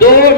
2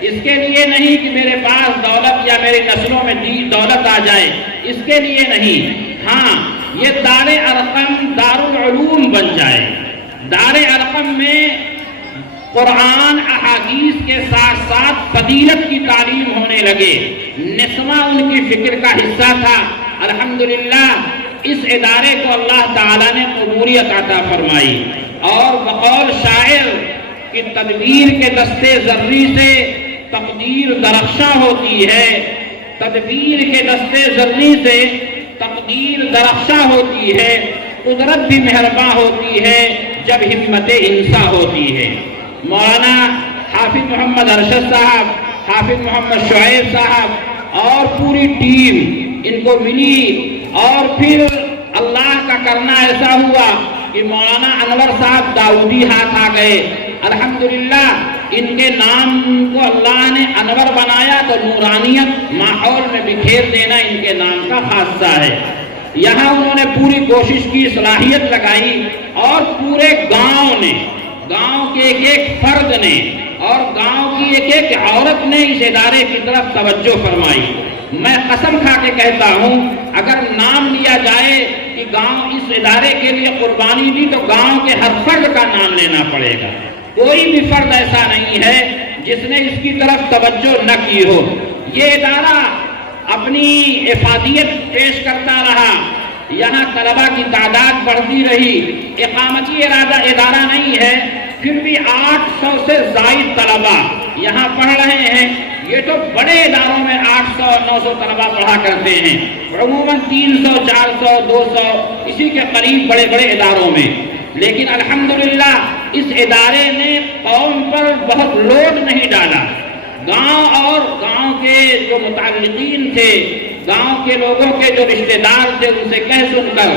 اس کے لیے نہیں کہ میرے پاس دولت یا میری نسلوں میں دولت آ جائے، اس کے لیے نہیں، ہاں یہ دار ارقم دارالعلوم بن جائے، دار ارقم میں قرآن احادیث کے ساتھ ساتھ فضیلت کی تعلیم ہونے لگے۔ نسواں ان کی فکر کا حصہ تھا۔ الحمدللہ اس ادارے کو اللہ تعالیٰ نے قبولیت عطا فرمائی، اور بقول شاعر کہ تدبیر کے دستے زرعی سے تقدیر درخشاں ہوتی ہے، تدبیر کے دستے زرعی سے تقدیر درخشاں ہوتی ہے، قدرت بھی مہرباں ہوتی ہے جب ہمت انسا ہوتی ہے۔ مولانا حافظ محمد ارشد صاحب، حافظ محمد شعیب صاحب اور پوری ٹیم ان کو ملی، اور پھر اللہ کا کرنا ایسا ہوا کہ مولانا انور صاحب داؤدی ہاتھ آ گئے۔ الحمدللہ ان کے نام کو اللہ نے انور بنایا تو نورانیت ماحول میں بکھیر دینا ان کے نام کا خاصہ ہے۔ یہاں انہوں نے پوری کوشش کی، صلاحیت لگائی، اور پورے گاؤں نے، گاؤں کے ایک ایک فرد نے اور گاؤں کی ایک ایک عورت نے اس ادارے کی طرف توجہ فرمائی۔ میں قسم کھا کے کہتا ہوں اگر نام لیا جائے کہ گاؤں اس ادارے کے لیے قربانی دی تو گاؤں کے ہر فرد کا نام لینا پڑے گا۔ کوئی بھی فرد ایسا نہیں ہے جس نے اس کی طرف توجہ نہ کی ہو۔ یہ ادارہ اپنی افادیت پیش کرتا رہا، یہاں طلبہ کی تعداد بڑھتی رہی، اقامتی ادارہ نہیں ہے، پھر بھی 800 سے زائد طلبہ یہاں پڑھ رہے ہیں۔ یہ تو بڑے اداروں میں 800 900 طلبہ پڑھا کرتے ہیں، عموماً 300 400 200 اسی کے قریب بڑے بڑے اداروں میں، لیکن الحمدللہ اس ادارے نے قوم پر بہت لوڈ نہیں ڈالا۔ گاؤں اور گاؤں کے جو متعلقین تھے، گاؤں کے لوگوں کے جو رشتہ دار تھے، ان سے کہہ سن کر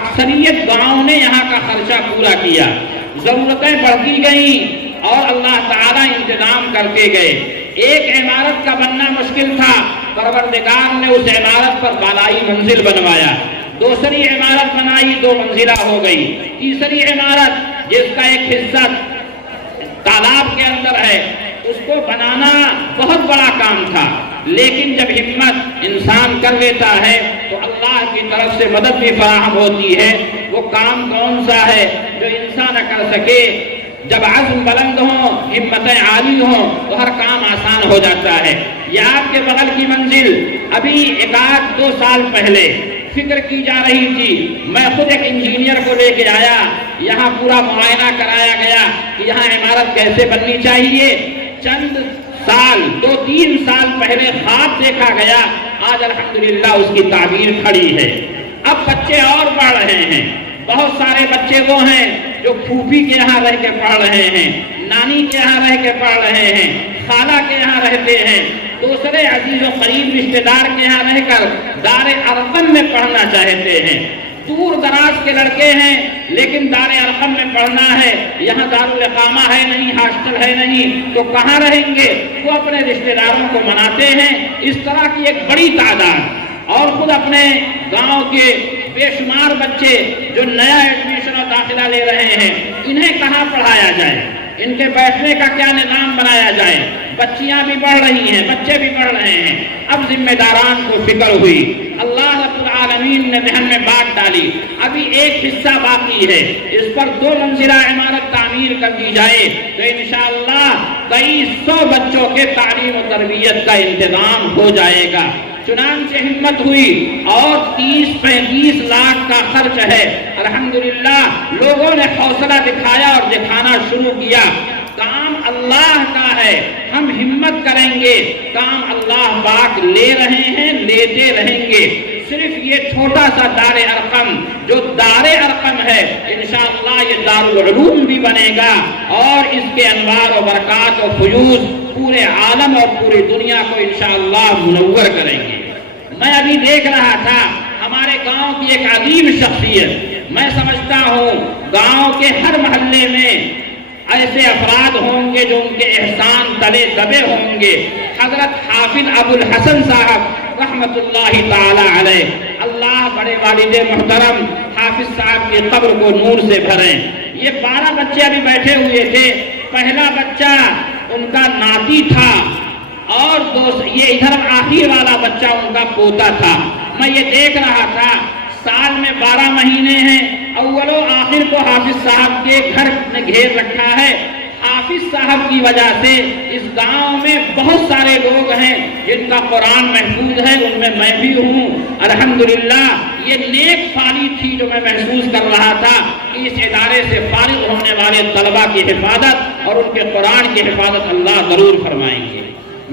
اکثریت گاؤں نے یہاں کا خرچہ پورا کیا۔ ضرورتیں بڑھتی گئیں اور اللہ تعالیٰ انتظام کرتے گئے۔ ایک عمارت کا بننا مشکل تھا، پروردگار نے اس عمارت پر بالائی منزل بنوایا۔ دوسری عمارت بنائی، 2 منزلہ ہو گئی۔ تیسری عمارت جس کا ایک حصہ تالاب کے اندر ہے، اس کو بنانا بہت بڑا کام تھا، لیکن جب ہمت انسان کر لیتا ہے تو اللہ کی طرف سے مدد بھی فراہم ہوتی ہے۔ وہ کام کون سا ہے جو انسان نہ کر سکے؟ جب عزم بلند ہوں، ہمتیں عالی ہوں تو ہر کام آسان ہو جاتا ہے۔ یہ آپ کے بغل کی منزل ابھی 1-2 سال پہلے فکر کی جا رہی تھی۔ میں خود ایک انجینئر کو لے کے آیا، یہاں پورا معائنہ کرایا گیا کہ یہاں عمارت کیسے بننی چاہیے۔ چند سال 2-3 سال پہلے خواب دیکھا گیا، آج الحمدللہ اس کی تعبیر کھڑی ہے۔ اب بچے اور پڑھ رہے ہیں، بہت سارے بچے وہ ہیں جو پھوپھی کے یہاں رہ کے پڑھ رہے ہیں، نانی کے یہاں رہ کے پڑھ رہے ہیں، خالہ کے یہاں رہتے ہیں، دوسرے عزیز و قریب رشتہ دار کے یہاں رہ کر دار ارقم میں پڑھنا چاہتے ہیں۔ دور دراز کے لڑکے ہیں لیکن دار ارقم میں پڑھنا ہے، یہاں دارالاقامہ ہے نہیں، ہاسٹل ہے نہیں، تو کہاں رہیں گے؟ وہ اپنے رشتہ داروں کو مناتے ہیں۔ اس طرح کی ایک بڑی تعداد، اور خود اپنے گاؤں کے بے شمار بچے جو نیا ایڈمیشن اور داخلہ لے رہے ہیں، انہیں کہاں پڑھایا جائے، ان کے بیٹھنے کا کیا نظام بنایا جائے؟ بچیاں بھی پڑھ رہی ہیں، بچے بھی پڑھ رہے ہیں۔ اب ذمہ داران کو فکر ہوئی، اللہ رب العالمین نے ذہن میں بات ڈالی، ابھی ایک حصہ باقی ہے، اس پر 2 منزلہ عمارت تعمیر کر دی جائے تو انشاءاللہ 2300 بچوں کے تعلیم و تربیت کا انتظام ہو جائے گا۔ چنانچہ ہمت ہوئی اور 30-35 لاکھ کا خرچ ہے۔ الحمدللہ لوگوں نے حوصلہ دکھایا اور دکھانا شروع کیا۔ کام اللہ کا ہے، ہم ہمت کریں گے، کام اللہ پاک لے رہے ہیں، لیتے رہیں گے۔ صرف یہ چھوٹا سا دار ارقم جو دار ارقم ہے، انشاءاللہ یہ دارالعلوم بھی بنے گا اور اس کے انوار و برکات و فیوز پورے عالم اور پوری دنیا کو انشاءاللہ منور کریں گے۔ میں ابھی دیکھ رہا تھا ہمارے گاؤں کی ایک عظیم شخصیت، میں سمجھتا ہوں گاؤں کے ہر محلے میں ایسے افراد ہوں گے جو ان کے احسان تلے دبے ہوں گے۔ حضرت حافظ ابو الحسن صاحب رحمت اللہ تعالی علیہ، اللہ بڑے والد محترم حافظ صاحب کی قبر کو نور سے بھریں۔ یہ 12 بچے ابھی بیٹھے ہوئے تھے، پہلا بچہ ان کا ناتی تھا اور یہ ادھر آخر والا بچہ ان کا پوتا تھا. میں یہ دیکھ رہا تھا سال میں 12 مہینے ہیں، اول و آخر کو حافظ صاحب کے گھر نے گھیر رکھا ہے. حافظ صاحب کی وجہ سے اس گاؤں میں بہت سارے لوگ ہیں جن کا قرآن محفوظ ہے، ان میں میں بھی ہوں. الحمدللہ یہ نیک فالی تھی جو میں محسوس کر رہا تھا کہ اس ادارے سے فارغ ہونے والے طلباء کی حفاظت اور ان کے قرآن کی حفاظت اللہ ضرور فرمائیں گے.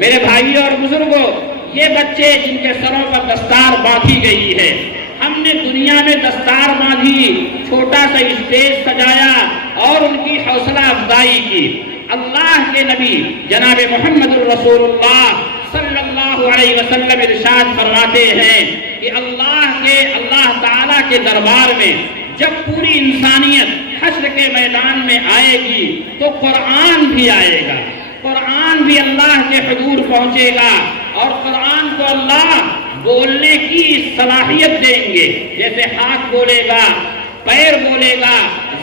میرے بھائیوں اور بزرگوں، یہ بچے جن کے سروں پر دستار باندھی گئی ہے، ہم نے دنیا میں دستار باندھی، چھوٹا سا اسٹیج سجایا اور ان کی حوصلہ افزائی کی. اللہ کے نبی جناب محمد الرسول اللہ صلی اللہ علیہ وسلم ارشاد فرماتے ہیں کہ اللہ تعالیٰ کے دربار میں جب پوری انسانیت حشر کے میدان میں آئے گی تو قرآن بھی آئے گا. قرآن بھی اللہ کے حضور پہنچے گا اور قرآن کو اللہ بولنے کی صلاحیت دیں گے. جیسے ہاتھ بولے گا، پیر بولے گا،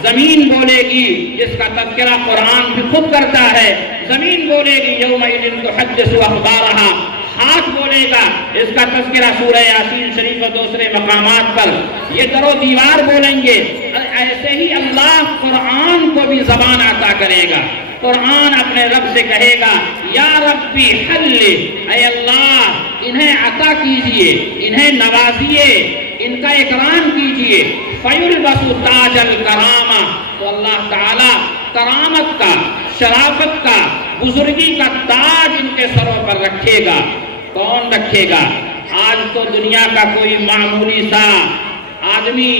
زمین بولے گی، جس کا تذکرہ قرآن بھی خود کرتا ہے. زمین بولے گی یومئذ تحدث اخبارہا، ہاتھ بولے گا، اس کا تذکرہ سورہ یاسین شریف اور دوسرے مقامات پر. یہ در و دیوار بولیں گے. ایسے ہی اللہ قرآن کو بھی زبان عطا کرے گا. قرآن اپنے رب سے کہے گا یا ربی حل، اے اللہ انہیں عطا کیجئے، انہیں نوازیے، ان کا اکرام کیجئے. فیلبس تاج الکرامہ، تو اللہ تعالیٰ کرامت کا، شرافت کا، بزرگی کا تاج ان کے سروں پر رکھے گا. کون رکھے گا؟ آج تو دنیا کا کوئی معمولی سا آدمی،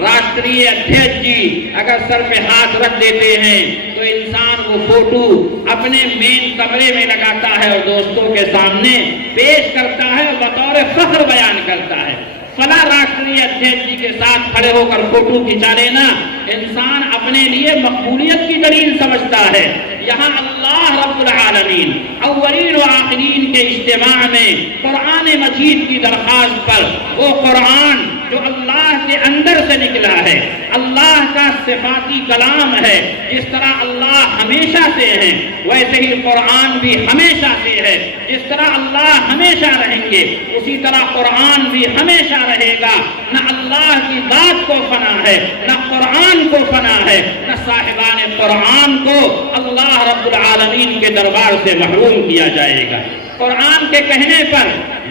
راشٹریہ ادھیش جی اگر سر پہ ہاتھ رکھ دیتے ہیں تو انسان وہ فوٹو اپنے مین کمرے میں لگاتا ہے اور دوستوں کے سامنے پیش کرتا ہے اور بطور فخر بیان کرتا ہے. فلاں راشٹریہ ادھیش جی کے ساتھ کھڑے ہو کر فوٹو کھینچا لینا انسان اپنے لیے مقبولیت کی دلیل سمجھتا ہے. یہاں اللہ رب العالمین اولین و آخرین کے اجتماع میں قرآن مجید کی درخواست پر، وہ قرآن جو اللہ کے اندر سے نکلا ہے، اللہ کا صفاتی کلام ہے، جس طرح اللہ ہمیشہ سے ہیں ویسے ہی قرآن بھی ہمیشہ سے ہے. جس طرح اللہ ہمیشہ رہیں گے اسی طرح قرآن بھی ہمیشہ رہے گا. نہ اللہ کی ذات کو فنا ہے، نہ قرآن کو فنا ہے، نہ صاحبان قرآن کو اللہ رب العالمین کے دربار سے محروم کیا جائے گا. قرآن کے کہنے پر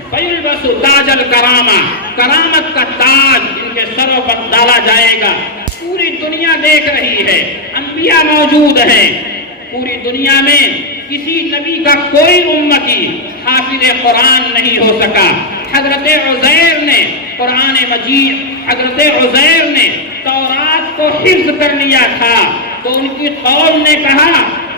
فیلبس تاج الکرامہ، کرامت کا تاج ان کے سروں پر ڈالا جائے گا. پوری دنیا دیکھ رہی ہے، انبیاء موجود ہیں. پوری دنیا میں کسی نبی کا کوئی امتی حافظ قرآن نہیں ہو سکا. حضرت عزیر نے قرآن مجید، حضرت عزیر نے تورات کو حفظ کر لیا تھا تو ان کی قوم نے کہا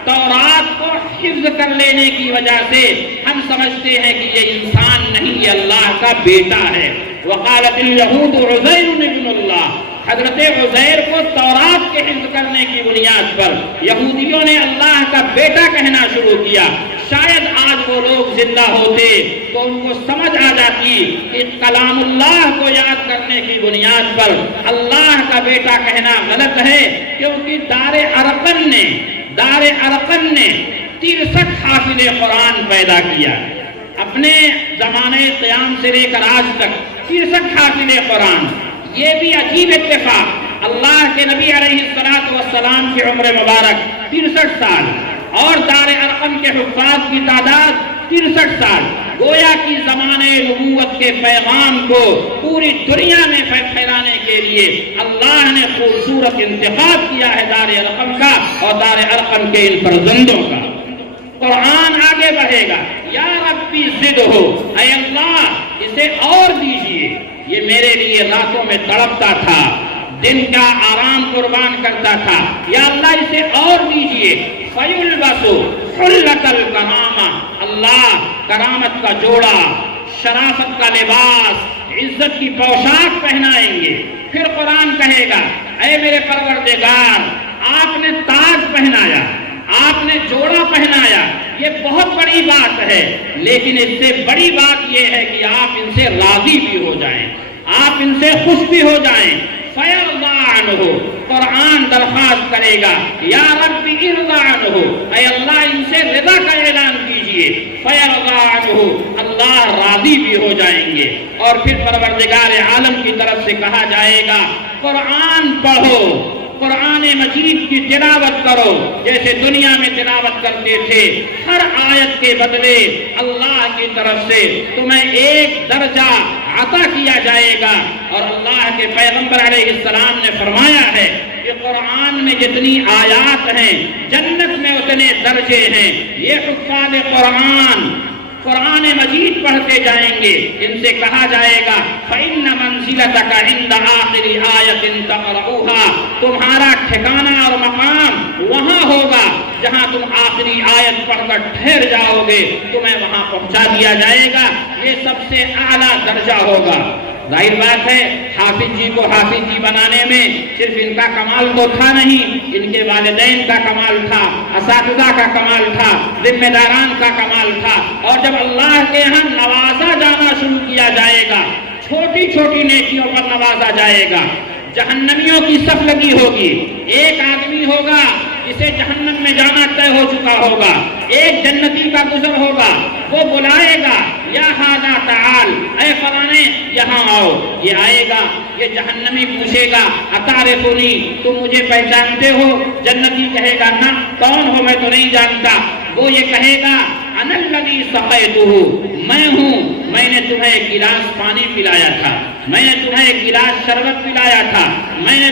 تورات کو حفظ کر لینے کی وجہ سے ہم سمجھتے ہیں کہ یہ انسان نہیں، یہ اللہ کا بیٹا ہے. وقالت الیہود عزیر ابن اللہ، حضرت عزیر کو تورات کے حفظ کرنے کی بنیاد پر یہودیوں نے اللہ کا بیٹا کہنا شروع کیا. شاید آج وہ لوگ زندہ ہوتے تو ان کو سمجھ آ جاتی کہ کلام اللہ کو یاد کرنے کی بنیاد پر اللہ کا بیٹا کہنا غلط ہے، کیونکہ دار ارقم نے 63 حافظ قرآن پیدا کیا. اپنے زمانے قیام سے لے کر آج تک 63 حافظ قرآن. یہ بھی عجیب اتفاق، اللہ کے نبی علیہ السلام کی عمر مبارک 63 سال اور دار ارقم کے حفاظ کی تعداد 63 سال. گویا کی زمانے نبوت کے پیغام کو پوری دنیا میں پھیلانے کے لیے اللہ نے خوبصورت انتخاب کیا ہے دار ارقم کا اور دار ارقم کے ان فرزندوں کا. قرآن آگے بڑھے گا. یا ربی زد ہو، اے اللہ اسے اور دیجئے. یہ میرے لیے راتوں میں تڑپتا تھا، دن کا آرام قربان کرتا تھا، یا اللہ اسے اور دیجئے. فیلبسو حلت الکرامہ، اللہ کرامت کا جوڑا، شرافت کا لباس، عزت کی پوشاک پہنائیں گے. پھر قرآن کہے گا اے میرے پروردگار آپ نے تاج پہنایا، آپ نے جوڑا پہنایا، یہ بہت بڑی بات ہے، لیکن اس سے بڑی بات یہ ہے کہ آپ ان سے راضی بھی ہو جائیں، آپ ان سے خوش بھی ہو جائیں. فَيَرْضَىٰ عَنْهُ، قرآن درخواست کرے گا یا رب ارضا عنہ، اے اللہ ان سے رضا کا اعلان کیجئے، فیرضا عنہ، اللہ راضی بھی ہو جائیں گے، اور پھر پروردگار عالم کی طرف سے کہا جائے گا قرآن پڑھو، قرآن مجید کی تلاوت کرو جیسے دنیا میں تلاوت کرتے تھے، ہر آیت کے بدلے اللہ کی طرف سے تمہیں ایک درجہ عطا کیا جائے گا۔ اور اللہ کے پیغمبر علیہ السلام نے فرمایا ہے کہ قرآن میں جتنی آیات ہیں جنت میں اتنے درجے ہیں۔ یہ حفاظ قرآن مجید پڑھتے جائیں گے، ان سے کہا جائے گا فَإِنَّ مَنزِلَتَكَ عِنْدَ آخِرِ آیَةٍ تَقْرَؤُهَا، تمہارا ٹھکانہ اور مقام وہاں ہوگا جہاں تم آخری آیت پڑھ کر ٹھہر جاؤ گے، تمہیں وہاں پہنچا دیا جائے گا، یہ سب سے اعلیٰ درجہ ہوگا۔ ظاہر بات ہے حافظ جی کو حافظ جی بنانے میں صرف ان کا کمال تو تھا نہیں، ان کے والدین کا کمال تھا، اساتذہ کا کمال تھا، ذمہ داران کا کمال تھا، اور جب اللہ کے ہاں نوازا جانا شروع کیا جائے گا، چھوٹی چھوٹی نیکیوں پر نوازا جائے گا، جہنمیوں کی صف لگی ہوگی، ایک آدمی ہوگا جسے جہنم میں جانا طے ہو چکا ہوگا، ایک جنتی کا گزر ہوگا، وہ بلائے گا یا ھذا تعال، اے فلانے یہاں آؤ، یہ آئے گا، یہ جہنمی پوچھے گا اتعرفنی، تم مجھے پہچانتے ہو؟ جنتی کہے گا نہ، کون ہو میں تو نہیں جانتا، وہ یہ کہے گا انا الذی سقیتہ، میں ہوں، میں نے تمہیں ایک گلاس پانی پلایا تھا، میں نے تمہیں ایک گلاس شربت پلایا تھا، میں نے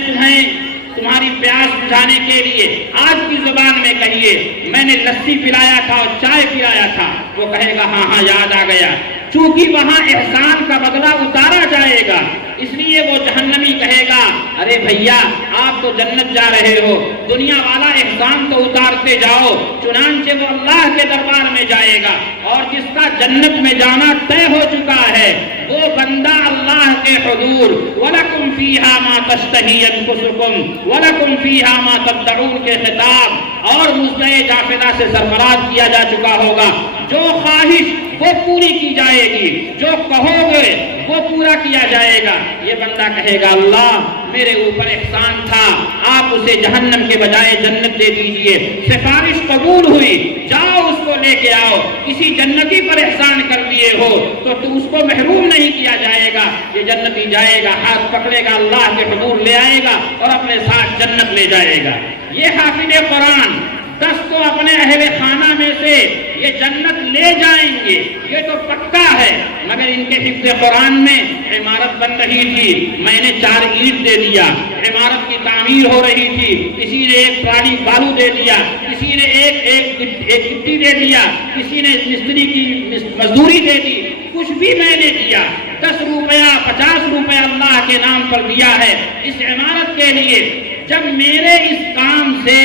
تمہاری پیاس بجھانے کے لیے، آج کی زبان میں کہیے میں نے لسی پلایا تھا اور چائے پلایا تھا، وہ کہے گا ہاں یاد آ گیا، چونکہ وہاں احسان کا بدلہ اتارا جائے گا، اس لیے وہ جہنمی کہے گا ارے بھیا آپ تو جنت جا رہے ہو، دنیا والا احسان تو اتارتے جاؤ، چنانچہ وہ اللہ کے دربار میں جائے گا، اور جس کا جنت میں جانا طے ہو چکا ہے وہ بندہ اللہ کے حضور وَلَكُمْ فِيهَا مَا تَشْتَهِي أَنفُسُكُمْ وَلَكُمْ فِيهَا مَا تَدَّعُونَ کے خطاب اور مزدہ جافدہ سے سرفراز کیا جا چکا ہوگا، جو خواہش وہ پوری کی جائے گی، جو کہو گے وہ پورا کیا جائے گا۔ یہ بندہ کہے گا اللہ میرے اوپر احسان تھا، آپ اسے جہنم کے بجائے جنت دے دیجئے، سفارش قبول ہوئی، جاؤ اس کو لے کے آؤ، کسی جنتی پر احسان کر دیے ہو تو اس کو محروم نہیں کیا جائے گا، یہ جنتی جائے گا، ہاتھ پکڑے گا، اللہ کے حضور لے آئے گا اور اپنے ساتھ جنت لے جائے گا۔ یہ حافظ قرآن 10 تو اپنے اہل خانہ میں سے یہ جنت لے جائیں گے، یہ تو پکا ہے، مگر ان کے حفظ قرآن میں عمارت بن رہی تھی، میں نے 4 اینٹ دے دیا، عمارت کی تعمیر ہو رہی تھی، کسی نے ایک ٹرالی بالو دے دیا، کسی نے ایک گٹی دے دیا، کسی نے مستری کی مزدوری دے دی، کچھ بھی میں نے دیا، 10 روپیہ 50 روپیہ اللہ کے نام پر دیا ہے اس عمارت کے لیے۔ جب میرے اس کام سے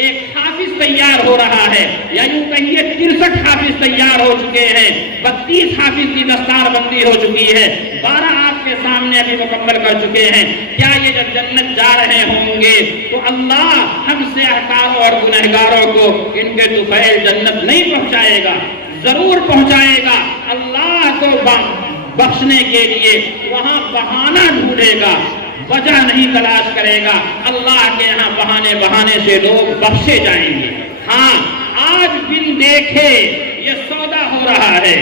ایک حافظ تیار ہو رہا ہے، یا یوں کہیے 63 حافظ تیار ہو چکے ہیں، 32 حافظ کی دستار بندی ہو چکی ہے، 12 آپ کے سامنے ابھی مکمل کر چکے ہیں، کیا یہ جب جنت جا رہے ہوں گے تو اللہ ہم سے احکاروں اور گنہگاروں کو ان کے طفیل جنت نہیں پہنچائے گا؟ ضرور پہنچائے گا۔ اللہ کو بخشنے کے لیے وہاں بہانہ ڈھونڈے گا، وجہ نہیں تلاش کرے گا، اللہ کے یہاں بہانے سے لوگ بخشے جائیں گے۔ ہاں آج بن دیکھے یہ سودا ہو رہا ہے،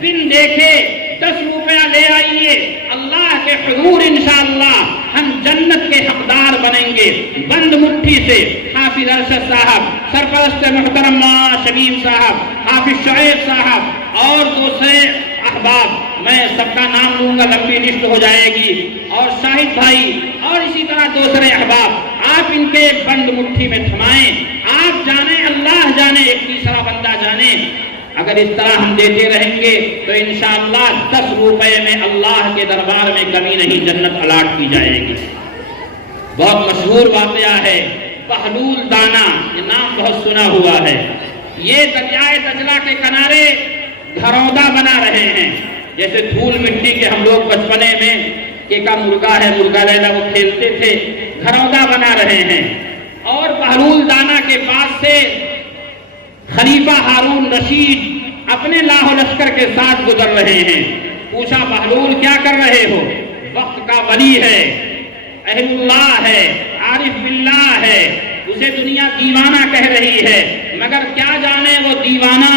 بن دیکھے 10 روپیہ لے آئیے، اللہ کے حضور انشاءاللہ ہم جنت کے حقدار بنیں گے۔ بند مٹھی سے حافظ ارشد صاحب، سرپرست محترم مولانا شبیر صاحب، حافظ شعیب صاحب اور دوسرے احباب، میں سب کا نام لوں گا، لمبی لسٹ ہو جائے گی، اور شاہد بھائی اور اسی طرح دوسرے احباب، آپ ان کے بند مٹھی میں تھمائیں، آپ جانیں اللہ جانے، ایک تیسرا بندہ جانے۔ اگر اس طرح ہم دیتے رہیں گے تو انشاءاللہ 10 روپے میں اللہ کے دربار میں کمی نہیں، جنت الاٹ کی جائے گی۔ بہت مشہور واقعہ ہے بہلول دانا، یہ نام بہت سنا ہوا ہے، یہ دریائے دجلہ کے کنارے گھروندا بنا رہے ہیں، جیسے دھول مٹی کے ہم لوگ بچپنے میں کہ کا مرغا ہے مرغا لیلا وہ کھیلتے تھے، گھروندا بنا رہے ہیں، اور بہلول دانا کے پاس سے خلیفہ ہارون رشید اپنے لاہ و لشکر کے ساتھ گزر رہے ہیں۔ پوچھا بہلول کیا کر رہے ہو؟ وقت کا ولی ہے، اہل اللہ ہے، عارف باللہ ہے، اسے دنیا دیوانہ کہہ رہی ہے، مگر کیا جانے وہ دیوانہ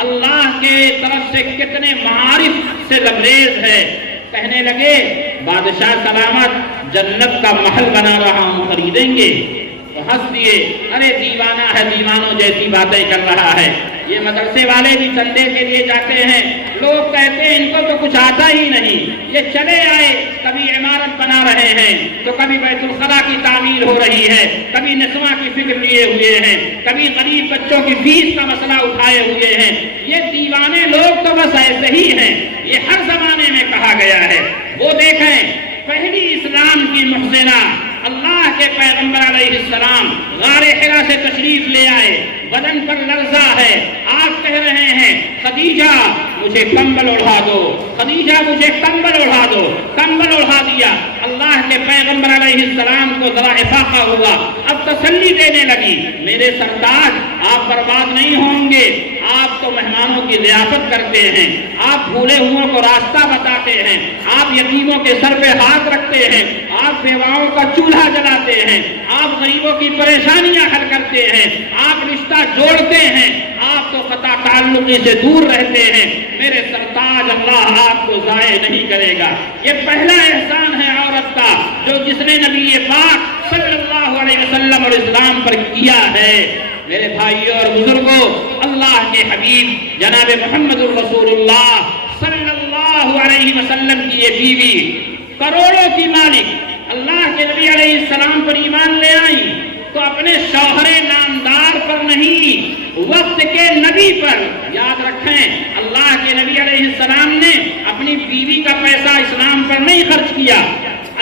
اللہ کے طرف سے کتنے معارف سے لبریز ہے۔ کہنے لگے بادشاہ سلامت جنت کا محل بنا رہا ہوں، خریدیں گے؟ تو ہنس دیے، ارے دیوانہ ہے، دیوانوں جیسی باتیں کر رہا ہے۔ یہ مدرسے والے بھی چندے کے لیے جاتے ہیں، لوگ کہتے ہیں ان کو تو کچھ آتا ہی نہیں، یہ چلے آئے، کبھی عمارت بنا رہے ہیں تو کبھی بیت الخلا کی تعمیر ہو رہی ہے، کبھی نسواں کی فکر لیے ہوئے ہیں، کبھی غریب بچوں کی فیس کا مسئلہ اٹھائے ہوئے ہیں۔ یہ دیوانے لوگ تو بس ایسے ہی ہیں، یہ ہر زمانے میں کہا گیا ہے۔ وہ دیکھیں پہلی اسلام کی محسنہ اللہ کے پیغمبر علیہ السلام غار حرا سے تشریف لے آئے، بدن پر لرزہ ہے، آپ کہہ رہے ہیں خدیجہ مجھے کمبل اڑھا دو، خدیجہ مجھے کمبل اڑھا دو، کمبل اڑھا دیا۔ اللہ کے پیغمبر علیہ السلام کو ذرا افاقہ ہوا، اب تسلی دینے لگی، میرے سردار آپ برباد نہیں ہوں گے، آپ تو مہمانوں کی ضیافت کرتے ہیں، آپ بھولے ہوئوں کو راستہ بتاتے ہیں، آپ یتیموں کے سر پہ ہاتھ رکھتے ہیں، آپ بیواؤں کا چولہا جلاتے ہیں، آپ غریبوں کی پریشانیاں حل کرتے ہیں، آپ رشتہ جوڑتے ہیں، آپ تو قطع تعلقی سے دور رہتے ہیں، میرے سرتاج اللہ آپ کو ضائع نہیں کرے گا۔ یہ پہلا احسان ہے عورت کا جو جس نے نبی پاک صلی اللہ علیہ وسلم اور اسلام پر کیا ہے۔ میرے بھائیوں اور بزرگوں، اللہ کے حبیب جناب محمد الرسول اللہ صلی اللہ علیہ وسلم کی یہ بیوی کروڑوں کی مالک اللہ کے نبی علیہ السلام پر ایمان لے آئی تو اپنے شوہر نامدار پر نہیں، وقت کے نبی پر۔ یاد رکھیں اللہ کے نبی علیہ السلام نے اپنی بیوی کا پیسہ اسلام پر نہیں خرچ کیا،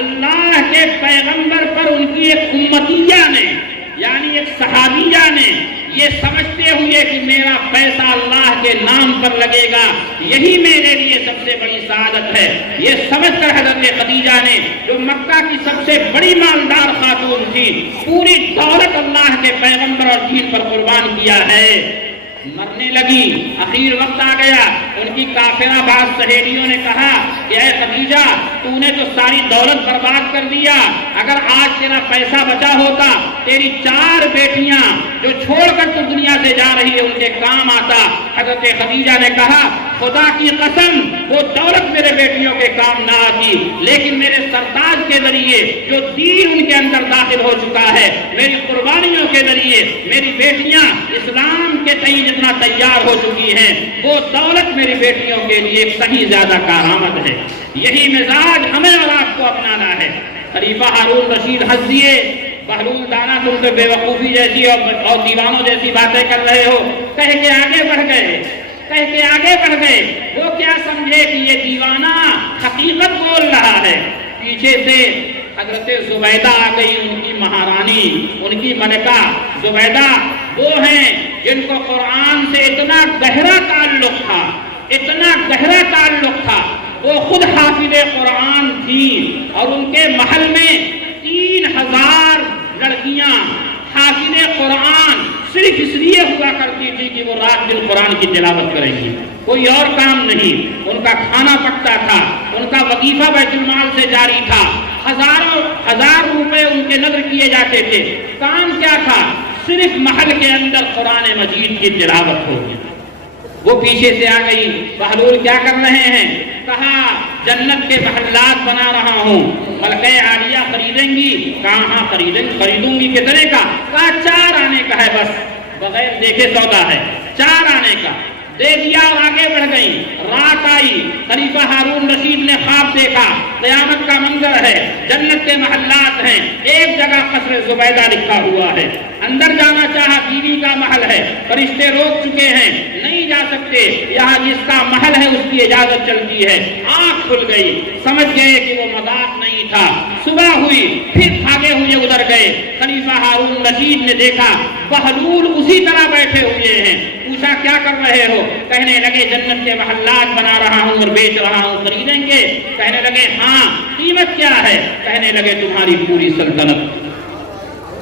اللہ کے پیغمبر پر ان کی ایک امتیہ نے یعنی ایک صحابیہ نے یہ سمجھتے ہوئے کہ میرا پیسہ اللہ کے نام پر لگے گا یہی میرے لیے سب سے بڑی سعادت ہے، یہ سمجھ کر حضرت خدیجہ نے جو مکہ کی سب سے بڑی مالدار خاتون تھی پوری دولت اللہ کے پیغمبر اور دین پر قربان کیا ہے۔ مرنے لگی، اخیر وقت آ گیا، ان کی کافرہ بعض سہیلیوں نے کہا کہ اے خدیجہ تو نے تو ساری دولت برباد کر دیا، اگر آج تیرا پیسہ بچا ہوتا تیری 4 بیٹیاں جو چھوڑ کر تو دنیا سے جا رہی ہے ان کے کام آتا۔ حضرت خدیجہ نے کہا خدا کی قسم وہ دولت میرے بیٹیوں کے کام نہ آتی، لیکن میرے سرتاج کے ذریعے جو دین ان کے اندر داخل ہو چکا ہے، میری قربانیوں کے ذریعے میری بیٹیاں اسلام کے تئیں جتنا تیار ہو چکی ہیں وہ دولت میری بیٹیوں کے لیے کہیں زیادہ کارآمد ہے۔ یہی مزاج ہمیں اور آپ کو اپنانا ہے۔ خلیفہ ہارون رشید ہنس دیے، بہلول دانا تم تو بے وقوفی جیسی اور دیوانوں جیسی باتیں کر رہے ہو، کہہ کے آگے بڑھ گئے، کہہ کے آگے بڑھ گئے۔ وہ کیا سمجھے کہ یہ دیوانہ حقیقت بول رہا ہے؟ پیچھے سے حضرت زبیدہ آ گئی، ان کی مہارانی، ان کی ملکہ زبیدہ، وہ ہیں جن کو قرآن سے اتنا گہرا تعلق تھا، اتنا گہرا تعلق تھا، وہ خود حافظ قرآن تھی اور ان کے محل میں 3000 لڑکیاں حافظ قرآن صرف اس لیے ہوا کرتی تھی کہ وہ رات دن قرآن کی تلاوت کریں گی، کوئی اور کام نہیں۔ ان کا کھانا پکتا تھا، ان کا وظیفہ بیت المال سے جاری تھا، ہزار روپے ان کے نظر کیے جاتے تھے۔ کام کیا تھا؟ صرف محل کے اندر قرآن مجید کی تلاوت ہوگی۔ وہ پیچھے سے آ گئی، بہلول کیا کر رہے ہیں؟ کہا جنت کے محلات بنا رہا ہوں، ملکہ عالیہ خریدیں گی؟ کہاں خریدوں گی کتنے کا؟ کہا 4 آنے کا ہے، بس بغیر دیکھے سودا ہے، 4 آنے کا دے دیا اور آگے بڑھ گئی۔ رات آئی، خلیفہ ہارون رشید نے خواب دیکھا، قیامت کا منظر ہے، جنت کے محلات ہیں، ایک جگہ قصر زبیدہ لکھا ہوا ہے، اندر جانا چاہا بیوی کا محل ہے، فرشتے روک چکے ہیں، نہیں جا سکتے، یہاں جس کا محل ہے اس کی اجازت چلتی ہے۔ آنکھ کھل گئی، سمجھ گئے کہ وہ مذاق نہیں تھا۔ صبح ہوئی، پھر بھاگے ہوئے ادھر گئے، خلیفہ ہارون رشید نے دیکھا بہلول اسی طرح بیٹھے ہوئے ہیں، پوچھا کیا کر رہے ہو؟ کہنے لگے جنت کے محلات بنا رہا ہوں اور بیچ رہا ہوں، خریدیں گے؟ کہنے لگے ہاں، قیمت کیا ہے؟ کہنے لگے تمہاری پوری سلطنت۔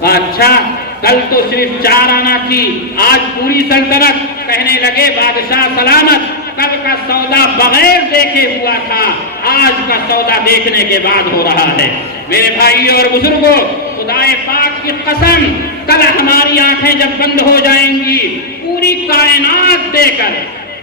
اچھا، کل تو صرف 4 آنا تھی، آج پوری سلطنت؟ کہنے لگے بادشاہ سلامت، کل کا سودا بغیر دیکھے ہوا تھا، آج کا سودا دیکھنے کے بعد ہو رہا ہے۔ میرے بھائیوں اور بزرگوں، خدائے پاک کی قسم کل ہماری آنکھیں جب بند ہو جائیں گی، پوری کائنات دے کر،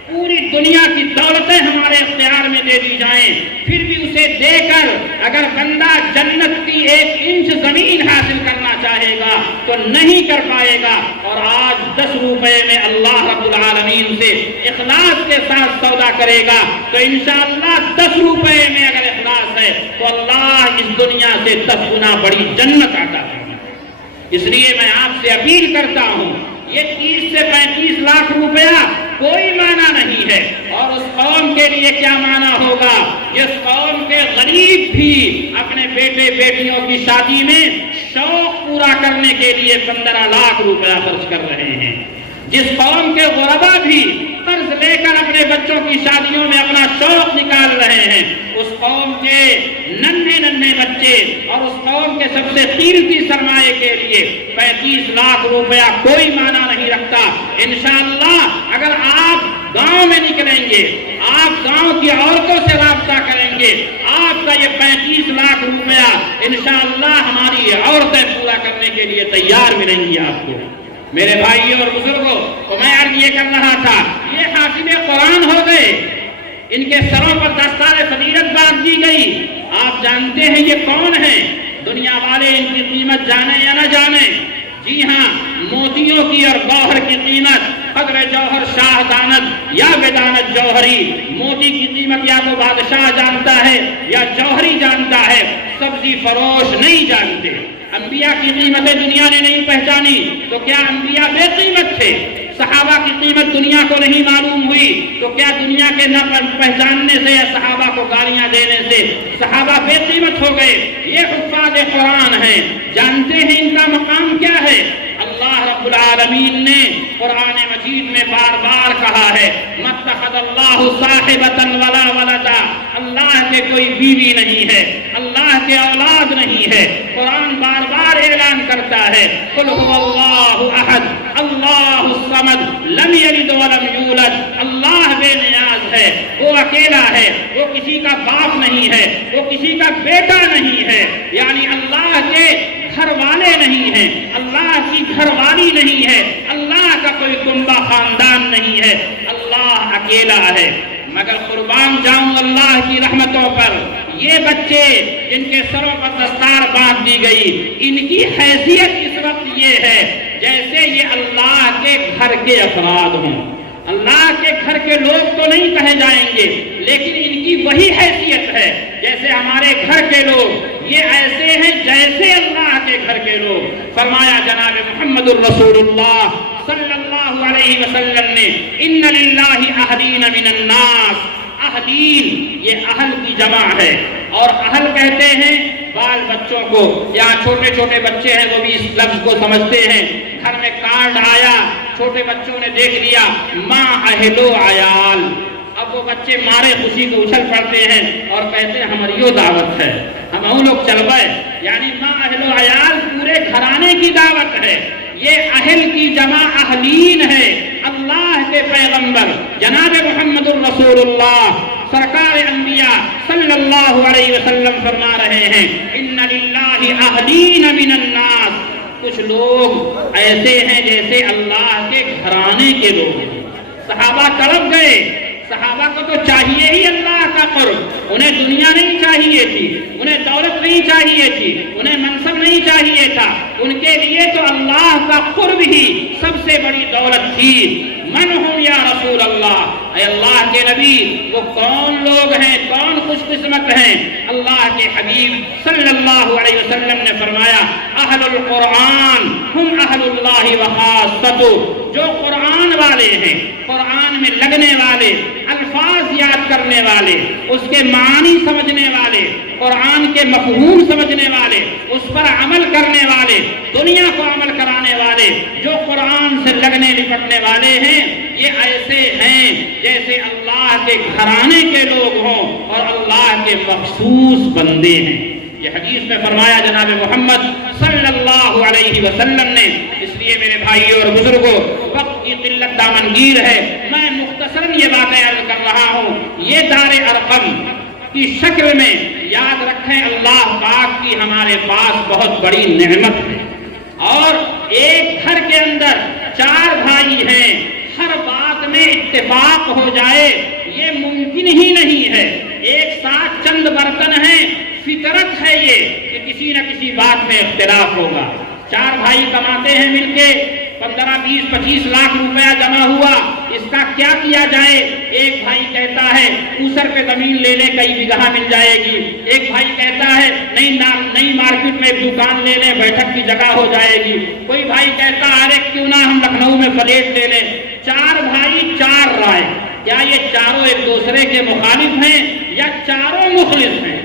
پوری دنیا کی دولتیں ہمارے اختیار میں دے دی جائیں، پھر بھی اسے دے کر اگر بندہ جنت کی 1 انچ زمین حاصل کرنا چاہے گا تو نہیں کر پائے گا۔ اور آج 10 روپے میں اللہ رب العالمین سے اخلاص کے ساتھ سودا کرے گا تو انشاءاللہ 10 روپے میں اگر اخلاص ہے تو اللہ اس دنیا سے 10 گنا بڑی جنت عطا کرے گا۔ اس لیے میں آپ سے اپیل کرتا ہوں، یہ 30 سے 35 لاکھ روپیہ کوئی معنی نہیں ہے، اور اس قوم کے لیے کیا معنی ہوگا؟ جس قوم کے غریب بھی اپنے بیٹے بیٹیوں کی شادی میں شوق پورا کرنے کے لیے 15 لاکھ روپیہ خرچ کر رہے ہیں، جس قوم کے غربا بھی قرض لے کر اپنے بچوں کی شادیوں میں اپنا شوق نکال رہے ہیں، اس قوم کے ننھے ننھے بچے اور اس قوم کے سب سے قیمتی سرمایے کے لیے 35 لاکھ روپیہ کوئی معنی نہیں رکھتا۔ انشاءاللہ اگر آپ گاؤں میں نکلیں گے، آپ گاؤں کی عورتوں سے رابطہ کریں گے، آپ کا یہ 35 لاکھ روپیہ انشاءاللہ ہماری عورتیں پورا کرنے کے لیے تیار ملیں گی آپ کو۔ میرے بھائیوں اور بزرگوں، تو میں عرض یہ کر رہا تھا، یہ حافظ قرآن ہو گئے، ان کے سروں پر دستار فضیلت باندھ دی گئی۔ آپ جانتے ہیں یہ کون ہیں؟ دنیا والے ان کی قیمت جانیں یا نہ جانیں، جی ہاں، موتیوں کی اور گوہر کی قیمت قدر جوہر شاہ دانت یا بدانت جوہری، موتی کی قیمت یا تو بادشاہ جانتا ہے یا جوہری جانتا ہے، سبزی فروش نہیں جانتے۔ انبیاء کی قیمتیں دنیا نے نہیں پہچانی تو کیا انبیاء بے قیمت تھے؟ صحابہ کی قیمت دنیا کو نہیں معلوم ہوئی تو کیا دنیا کے نہ پہچاننے سے یا صحابہ کو گالیاں دینے سے صحابہ بے قیمت ہو گئے؟ یہ حفاظ قرآن ہیں، جانتے ہیں ان کا مقام کیا ہے؟ اللہ رب العالمین نے قرآن مجید میں بار بار کہا ہے، مَتَّخَذَ اللَّهُ صَاحِبَةً وَلَا وَلَدًا، اللہ کے کوئی بیوی نہیں ہے، اللہ کے اولاد نہیں ہے۔ قرآن بار بار اعلان کرتا ہے، قُلْ هُوَ اللَّهُ أَحَدٌ اللَّهُ الصَّمَدُ لَمْ يَلِدْ وَلَمْ يُولَدْ، اللہ بے نیاز ہے، وہ اکیلا ہے، وہ کسی کا باپ نہیں ہے، وہ کسی کا بیٹا نہیں ہے، یعنی اللہ کے گھر والے نہیں ہیں، اللہ کی گھر والی نہیں ہے، اللہ کا کوئی کنبہ خاندان نہیں ہے، اللہ اکیلا ہے۔ مگر قربان جاؤں اللہ کی رحمتوں پر، یہ بچے جن کے سروں پر دستار باندھ دی گئی، ان کی حیثیت اس وقت یہ ہے جیسے یہ اللہ کے گھر کے افراد ہوں۔ اللہ کے گھر کے لوگ تو نہیں کہے جائیں گے، لیکن ان کی وہی حیثیت ہے جیسے ہمارے گھر کے لوگ، یہ ایسے ہیں جیسے اللہ کے گھر کے لوگ۔ فرمایا جناب محمد الرسول اللہ صلی اللہ علیہ وسلم نے، ان للہ اہلین من الناس، اہلین یہ اہل کی جمع ہے، اور اہل کہتے ہیں بال بچوں کو، یہاں چھوٹے چھوٹے بچے ہیں وہ بھی اس لفظ کو سمجھتے ہیں۔ گھر میں کارڈ آیا، چھوٹے بچوں نے دیکھ لیا، ماں اہل و عیال، اب وہ بچے مارے خوشی کو اچھل پڑتے ہیں اور کہتے ہیں ہماری دعوت ہے، ہم لوگ چل گئے، یعنی ماں اہل و عیال پورے گھرانے کی دعوت ہے۔ یہ اہل کی جمع اہلین ہے۔ اللہ کے پیغمبر جناب محمد الرسول اللہ سرکار انبیاء صلی اللہ علیہ وسلم فرما رہے ہیں، ان للہ اہلین من الناس، کچھ لوگ ایسے ہیں جیسے اللہ کے گھرانے کے لوگ ہیں۔ صحابہ تڑپ گئے، صحابہ کو تو چاہیے ہی اللہ کا قرب، انہیں دنیا نہیں چاہیے تھی، انہیں دولت نہیں چاہیے تھی، انہیں منصب نہیں چاہیے تھا، ان کے لیے تو اللہ کا قرب ہی سب سے بڑی دولت تھی۔ من ہوں یا رسول اللہ، اے اللہ کے نبی وہ کون لوگ ہیں، کون خوش قسمت ہیں؟ اللہ کے حبیب صلی اللہ علیہ وسلم نے فرمایا، اہل القرآن ہم اہل اللہ وخاصتہ، جو قرآن والے ہیں، قرآن میں لگنے والے، الفاظ یاد کرنے والے، اس کے معنی سمجھنے والے، قرآن کے مفہوم سمجھنے والے، اس پر عمل کرنے والے، دنیا کو عمل کرانے والے، جو قرآن سے لگنے لپٹنے والے ہیں، یہ ایسے ہیں جیسے اللہ کے گھرانے کے لوگ ہوں اور اللہ کے مخصوص بندے ہیں۔ یہ حدیث میں فرمایا جناب محمد صلی اللہ علیہ وسلم نے۔ اس لیے میرے بھائیوں اور بزرگوں، وقت کی قلت دامنگیر ہے، میں مختصراً یہ باتیں عرض کر رہا ہوں۔ یہ دار ارقم کی شکل میں، یاد رکھیں اللہ پاک کی ہمارے پاس بہت بڑی نعمت ہے۔ اور ایک گھر کے اندر 4 بھائی ہیں، ہر بات میں اتفاق ہو جائے یہ ممکن ہی نہیں ہے۔ ایک ساتھ چند برتن ہیں، فطرت ہے یہ کہ کسی نہ کسی بات میں اختلاف ہوگا۔ 4 بھائی کماتے ہیں مل کے، 15 20 25 لاکھ روپیہ جمع ہوا، اس کا کیا کیا جائے؟ ایک بھائی کہتا ہے اوسر پہ زمین لے لیں، کئی بیگھہ مل جائے گی۔ ایک بھائی کہتا ہے نئی مارکیٹ میں دکان لے لیں، بیٹھک کی جگہ ہو جائے گی۔ کوئی بھائی کہتا ہے ارے کیوں نہ ہم لکھنؤ میں فلیٹ لے لیں۔ 4 بھائی 4 رائے۔ کیا یہ چاروں ایک دوسرے کے مخالف ہیں یا چاروں مخلص ہیں؟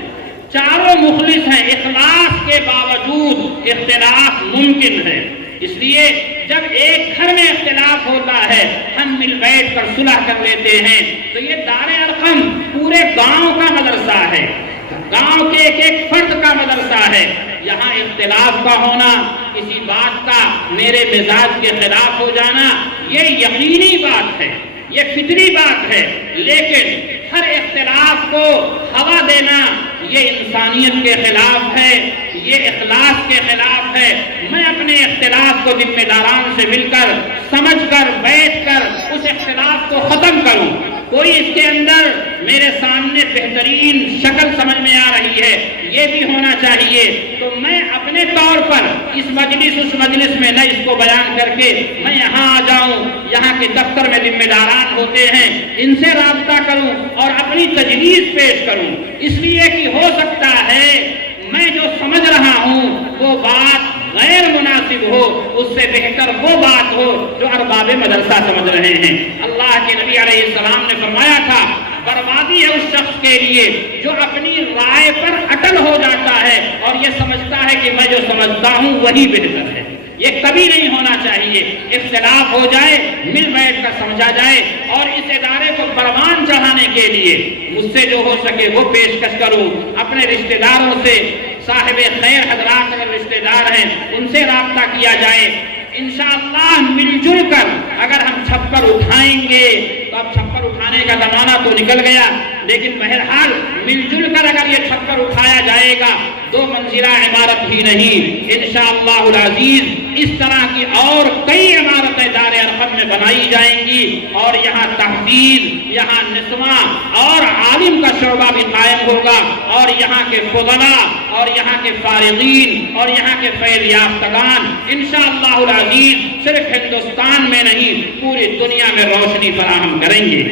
چاروں مخلص ہیں۔ اخلاص کے باوجود اختلاف ممکن ہے۔ اس لیے جب ایک گھر میں اختلاف ہوتا ہے ہم مل بیٹھ کر صلح کر لیتے ہیں، تو یہ دار ارقم پورے گاؤں کا مدرسہ ہے، گاؤں کے ایک ایک فرد کا مدرسہ ہے۔ یہاں اختلاف کا ہونا، کسی بات کا میرے مزاج کے خلاف ہو جانا، یہ یقینی بات ہے، یہ فطری بات ہے، لیکن ہر اختلاف کو ہوا دینا یہ انسانیت کے خلاف ہے، یہ اخلاص کے خلاف ہے۔ میں اپنے اختلاف کو ذمہ داران سے مل کر سمجھ کر بیٹھ کر اس اختلاف کو ختم کروں۔ کوئی اس کے اندر میرے سامنے بہترین شکل سمجھ میں آ رہی ہے، یہ بھی ہونا چاہیے، تو میں اپنے طور پر اس مجلس اس مجلس میں نہ اس کو بیان کر کے میں یہاں آ جاؤں، یہاں کے دفتر میں ذمہ داران ہوتے ہیں ان سے رابطہ کروں اور اپنی تجویز پیش کروں، اس لیے کہ ہو سکتا ہے میں جو سمجھ رہا ہوں وہ بات غیر مناسب ہو، اس سے بہتر وہ بات ہو جو ارباب مدرسہ سمجھ رہے ہیں۔ اللہ کے نبی علیہ السلام نے فرمایا تھا بربادی ہے اس شخص کے لیے جو اپنی رائے پر اٹل ہو جاتا ہے اور یہ سمجھتا ہے کہ میں جو سمجھتا ہوں وہی بہتر ہے۔ یہ کبھی نہیں ہونا چاہیے۔ اختلاف ہو جائے، مل بیٹھ کر سمجھا جائے، اور اس ادارے کو پروان چڑھانے کے لیے مجھ سے جو ہو سکے وہ پیشکش کروں۔ اپنے رشتہ داروں سے، صاحب خیر حضرات اگر رشتہ دار ہیں ان سے رابطہ کیا جائے، انشاءاللہ مل جل کر اگر ہم چھپر اٹھائیں گے تو اب چھپر اٹھانے کا زمانہ تو نکل گیا، لیکن بہرحال مل جل کر اگر یہ چھپر اٹھایا جائے گا 2 منزلہ عمارت ہی نہیں، انشاءاللہ العزیز اس طرح کی اور کئی عمارتیں دار ارقم میں بنائی جائیں گی، اور یہاں تحفیظ، یہاں نسواں اور عالم کا شعبہ بھی قائم ہوگا، اور یہاں کے فضلاء اور یہاں کے فارغین اور یہاں کے فیض یافتگان انشاءاللہ العزیز صرف ہندوستان میں نہیں پوری دنیا میں روشنی فراہم کریں گے۔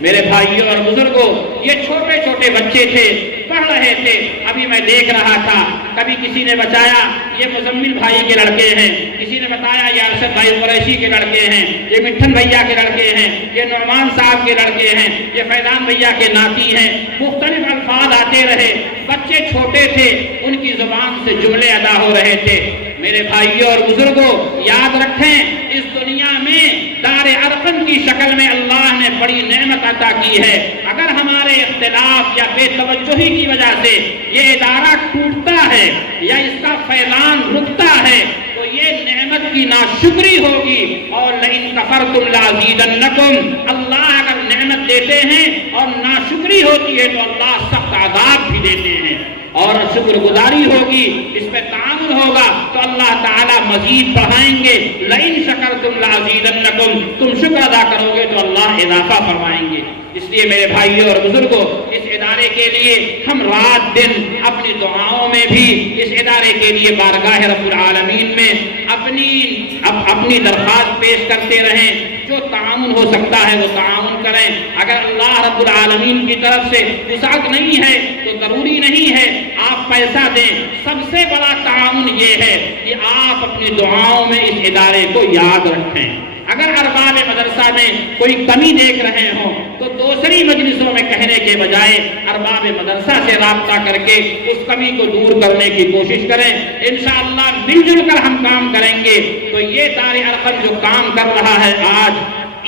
میرے بھائیوں اور بزرگوں، یہ چھوٹے چھوٹے بچے تھے، پڑھ رہے تھے، ابھی میں دیکھ رہا تھا، کبھی کسی نے بتایا یہ مزمل بھائی کے لڑکے ہیں، کسی نے بتایا یہ ارشد بھائی قریشی کے لڑکے ہیں، یہ مٹھن بھیا کے لڑکے ہیں، یہ نعمان صاحب کے لڑکے ہیں، یہ فیضان بھیا کے ناتی ہیں، مختلف الفاظ آتے رہے، بچے چھوٹے تھے، ان کی زبان سے جملے ادا ہو رہے تھے۔ میرے بھائیوں اور بزرگوں، یاد رکھیں اس دنیا میں دار ارقم کی شکل میں اللہ نے بڑی نعمت عطا کی ہے۔ اگر ہمارے اختلاف یا بے توجہی کی وجہ سے یہ ادارہ ٹوٹتا ہے یا اس کا فیضان رکتا ہے تو یہ نعمت کی ناشکری ہوگی، اور لئن کفرتم لازیدنکم، اللہ اگر نعمت دیتے ہیں اور ناشکری ہوتی ہے تو اللہ سخت عذاب بھی دیتے ہیں، اور شکر گزاری ہوگی، اس پہ تعامل ہوگا تو اللہ تعالیٰ مزید بڑھائیں گے۔ لئن شکرتم لازیدنکم، تم شکر ادا کرو گے تو اللہ اضافہ فرمائیں گے۔ اس لیے میرے بھائیوں اور بزرگوں، اس ادارے کے لیے ہم رات دن اپنی دعاؤں میں بھی اس ادارے کے لیے بارگاہ رب العالمین میں اپنی درخواست پیش کرتے رہیں۔ جو تعاون ہو سکتا ہے وہ تعاون کریں۔ اگر اللہ رب العالمین کی طرف سے وسعت نہیں ہے تو ضروری نہیں ہے آپ پیسہ دیں، سب سے بڑا تعاون یہ ہے کہ آپ اپنی دعاؤں میں اس ادارے کو یاد رکھیں۔ اگر ارباب مدرسہ میں کوئی کمی دیکھ رہے ہوں تو دوسری مجلسوں میں کہنے کے بجائے ارباب مدرسہ سے رابطہ کر کے اس کمی کو دور کرنے کی کوشش کریں۔ انشاءاللہ مل جل کر ہم کام کریں گے تو یہ دار ارقم جو کام کر رہا ہے آج،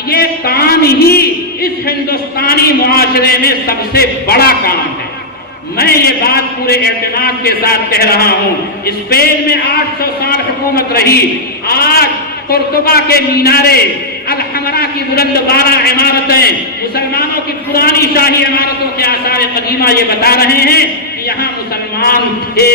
یہ کام ہی اس ہندوستانی معاشرے میں سب سے بڑا کام ہے۔ میں یہ بات پورے اعتماد کے ساتھ کہہ رہا ہوں۔ اسپین میں 800 سال حکومت رہی، آج قرطبہ کے مینارے، الحمرا کی بلند بارہ عمارتیں مسلمانوں کی پرانی شاہی عمارتوں کے آثار قدیمہ یہ بتا رہے ہیں کہ یہاں مسلمان تھے.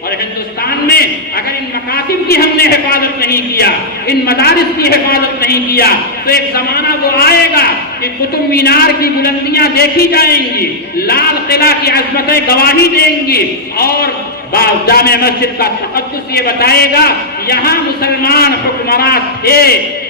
اور ہندوستان میں اگر ان مکاتب کی ہم نے حفاظت نہیں کیا، ان مدارس کی حفاظت نہیں کیا، تو ایک زمانہ وہ آئے گا کہ قطب مینار کی بلندیاں دیکھی جائیں گی، لال قلعہ کی عظمتیں گواہی دیں گی، اور جامع مسجد کا تقدس یہ بتائے گا یہاں مسلمان حکمران تھے،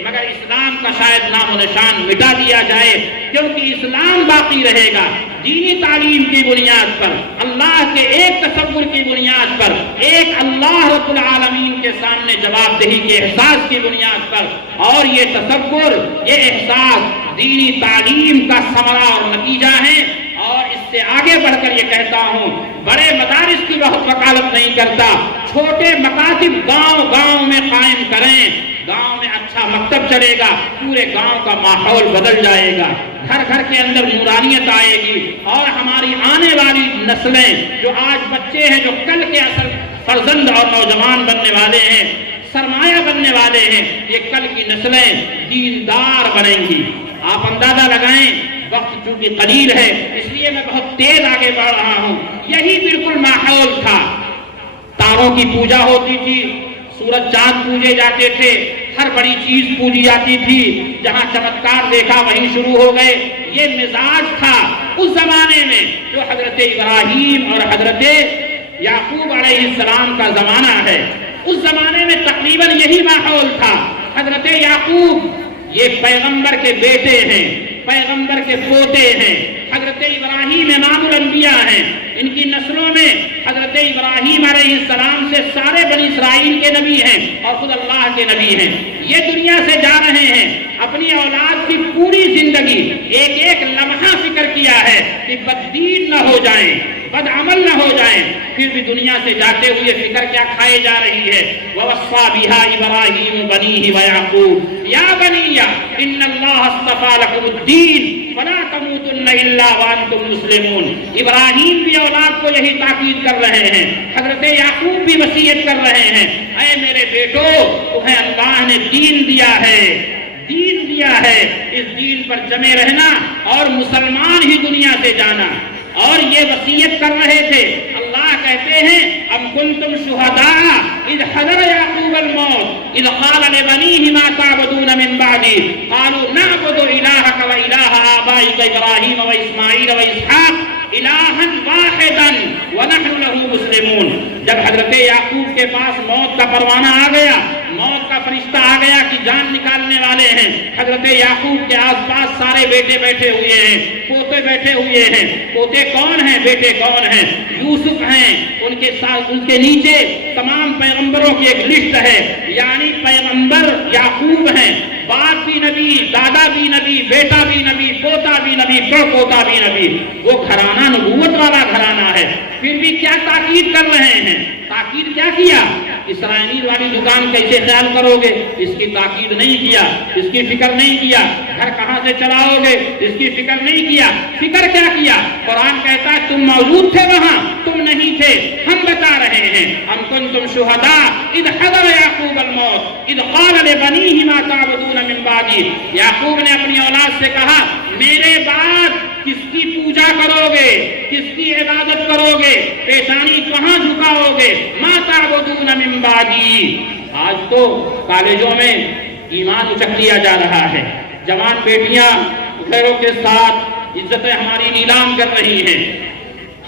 مگر اسلام کا شاید نام و نشان مٹا دیا جائے، کیونکہ اسلام باقی رہے گا دینی تعلیم کی بنیاد پر، اللہ کے ایک تصور کی بنیاد پر، ایک اللہ رب العالمین کے سامنے جواب دہی کے احساس کی بنیاد پر. اور یہ تصور، یہ احساس دینی تعلیم کا ثمرہ اور نتیجہ ہے. اور اس سے آگے بڑھ کر یہ کہتا ہوں، بڑے مدارس کی بہت وکالت نہیں کرتا، چھوٹے مکاتب گاؤں گاؤں میں قائم کریں. گاؤں میں اچھا مکتب چلے گا، پورے گاؤں کا ماحول بدل جائے گا، گھر گھر کے اندر نورانیت آئے گی، اور ہماری آنے والی نسلیں جو آج بچے ہیں، جو کل کے اصل فرزند اور نوجوان بننے والے ہیں، سرمایہ بننے والے ہیں، یہ کل کی نسلیں دیندار بنیں گی. آپ اندازہ لگائیں، وقت چونکہ قلیل ہے اس لیے میں بہت تیز آگے بڑھ رہا ہوں. یہی بالکل ماحول تھا. تاروں کی پوجا ہوتی تھی، سورج چاند پوجے جاتے تھے، ہر بڑی چیز پوجی جاتی تھی، جہاں چمتکار دیکھا وہیں شروع ہو گئے. یہ مزاج تھا اس زمانے میں جو حضرت ابراہیم اور حضرت یعقوب علیہ السلام کا زمانہ ہے. اس زمانے میں تقریباً یہی ماحول تھا. حضرت یعقوب یہ پیغمبر کے بیٹے ہیں، پیغمبر کے پوتے ہیں. حضرت ابراہیم امام الانبیاء ہیں. ان کی نسلوں میں حضرت ابراہیم علیہ السلام سے سارے بنی اسرائیل کے نبی ہیں اور خود اللہ کے نبی ہیں. یہ دنیا سے جا رہے ہیں، اپنی اولاد کی پوری زندگی ایک ایک لمحہ فکر کیا ہے کہ بددین نہ ہو جائیں، بد عمل نہ ہو جائیں. پھر بھی دنیا سے جاتے ہوئے فکر کیا کھائے جا رہی ہے؟ وَوَصَّى بِهَا إِبْرَاهِيمُ بَنِيهِ وَيَعْقُوبُ يَا بَنِيَّ إِنَّ اللَّهَ اصْطَفَىٰ لَكُمُ الدِّينَ فَلَا تَمُوتُنَّ إِلَّا وَأَنتُم مُّسْلِمُونَ. ابراہیم بھی اولاد کو یہی تاکید کر رہے ہیں، حضرت یعقوب بھی وصیت کر رہے ہیں، اے میرے بیٹو، تمہیں اللہ نے دین دیا ہے، دین دیا ہے، اس دین پر جمے رہنا اور مسلمان ہی دنیا سے جانا. اور یہ وصیت کر رہے تھے. اللہ کہتے ہیں ام کنتم شہداء اذ حضر یعقوب الموت اذ قال لبنیہ ما تعبدون من بعدی قالوا نعبد الہک و الہ آبائک ابراہیم و اسماعیل و اسحاق الہا واحدا ونحن له مسلمون. جب حضرت یعقوب کے پاس موت کا پروانہ آ گیا، موت کا فرشتہ آ گیا کہ جان نکالنے والے ہیں، حضرت یعقوب کے آس پاس سارے بیٹے بیٹھے ہوئے ہیں، پوتے بیٹھے ہوئے ہیں. پوتے کون ہیں؟ بیٹے کون ہیں؟ یوسف ہیں. ان کے ساتھ، ان کے نیچے تمام پیغمبروں کی ایک لسٹ ہے، یعنی پیغمبر یعقوب ہیں، باپ بھی نبی، دادا بھی نبی، بیٹا بھی نبی، پوتا بھی نبی، پوتا بھی نبی. وہ گھرانہ نبوت والا گھرانہ ہے. پھر بھی کیا تاکید کر رہے ہیں؟ تاکید کیا کیا؟ اسرائیل والی دکان کیسے خیال کرو گے؟ اس کی تاکید نہیں کیا، اس کی فکر نہیں کیا. گھر کہاں سے چلاؤ گے؟ اس کی فکر نہیں کیا. فکر کیا کیا؟ قرآن کہتا ہے تم موجود تھے وہاں، تم نہیں تھے. ہم بتا رہے ہیں ام کنتم شہداء اذ حضر یعقوب الموت اذ قال لبنیہ ما تعبدون من بعدی. یعقوب نے اپنی اولاد سے کہا میرے بعد کس کی پوجا کرو گے، کس کی عبادت کرو گے، پیشانی کہاں جھکاؤ گے؟ ما تعبدون من بعدی. آج تو کالجوں میں ایمان اچک لیا جا رہا ہے. جوان بیٹیاں غیروں کے ساتھ عزتیں ہماری نیلام کر رہی ہیں.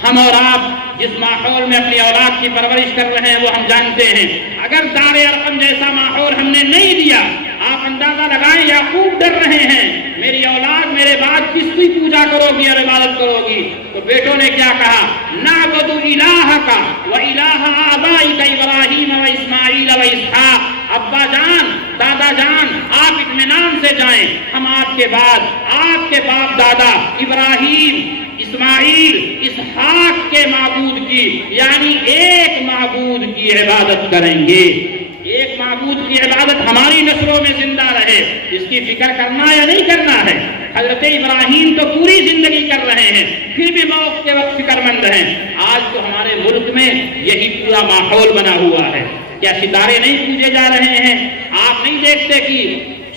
ہم اور آپ جس ماحول میں اپنی اولاد کی پرورش کر رہے ہیں وہ ہم جانتے ہیں. اگر دار ارقم جیسا ماحول ہم نے نہیں دیا، آپ اندازہ لگائیں یعقوب ڈر رہے ہیں میری اولاد میرے بعد کس کی پوجا کرو گی اور عبادت کرو گی. تو بیٹوں نے کیا کہا؟ نعبد الہک و الہ آبائک ابراہیم و اسماعیل و اسحاق. ابا جان، دادا جان، آپ اطمینان سے جائیں، ہم آپ کے بعد آپ کے باپ دادا ابراہیم، اسماعیل، اسحاق کے معبود کی، یعنی ایک معبود کی عبادت کریں گے. ایک معبود کی عبادت ہماری نسلوں میں زندہ رہے، اس کی فکر کرنا یا نہیں کرنا ہے؟ حضرت ابراہیم تو پوری زندگی کر رہے ہیں، پھر بھی موت کے وقت فکر مند ہیں. آج تو ہمارے ملک میں یہی پورا ماحول بنا ہوا ہے. کیا ستارے نہیں پوجے جا رہے ہیں؟ آپ نہیں دیکھتے کہ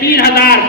3000